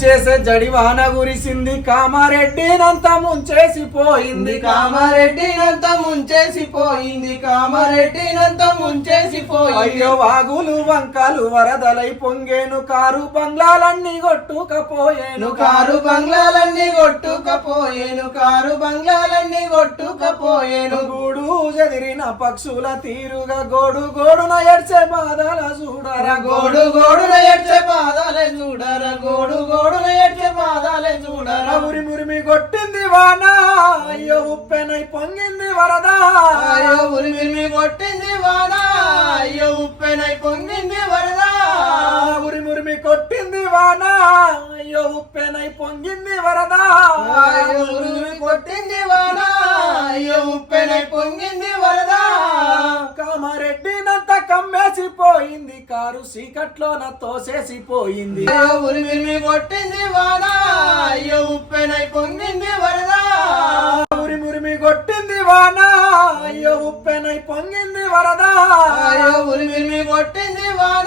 చేసే జడివాన గురిసింది కామారెడ్డినంత ముంచేసిపోయింది కామారెడ్డినంత ముంచేసిపోయింది కామారెడ్డినంత ముంచేసిపోయింది అయ్యో వాగులు వంకలు వరదలై పొంగేను కారు బంగ్లాలన్నీ కొట్టుకపోయేను కారు బంగ్లాలన్నీ కొట్టుకపోయేను కారు బంగ్లాలన్నీ కొట్టుకపోయేను గూడు చెదిరిన పక్షుల తీరుగా గోడు గోడున ఎడ్చే బాధల చూడరా గోడు గోడున ఎడ్చే పాదాలే చూడరా గోడు గోడున ఎడ్చే పాదాలే చూడరా మురి మురిమి కొట్టింది వాన అయ్యో ఉప్పెనై పొంగింది వరద అయ్యో ఉరిమిరిమి కొట్టింది వాన అయ్యో ఉప్పెనై పొంగింది వరద ఉరి మురిమి కొట్టింది వాన అయ్యో ఉప్పెనై పొంగింది వరద అయ్యో ఉరిమిరిమి కొట్టింది వాన అయ్యో ఉప్పెనై పొంగింది వరద కామారెడ్డినంత కమ్మేసిపోయింది కారు సీకట్లోన తోసేసిపోయింది అయ్యో ఉరిమిరిమి కొట్టింది వాన అయ్యో ఉప్పెనై పొంగింది వరద ఉరి మురిమి కొట్టింది వాన అయ్యో ఉప్పెనై పొంగింది వరద అయ్యో ఉరిమిరిమి కొట్టింది వాన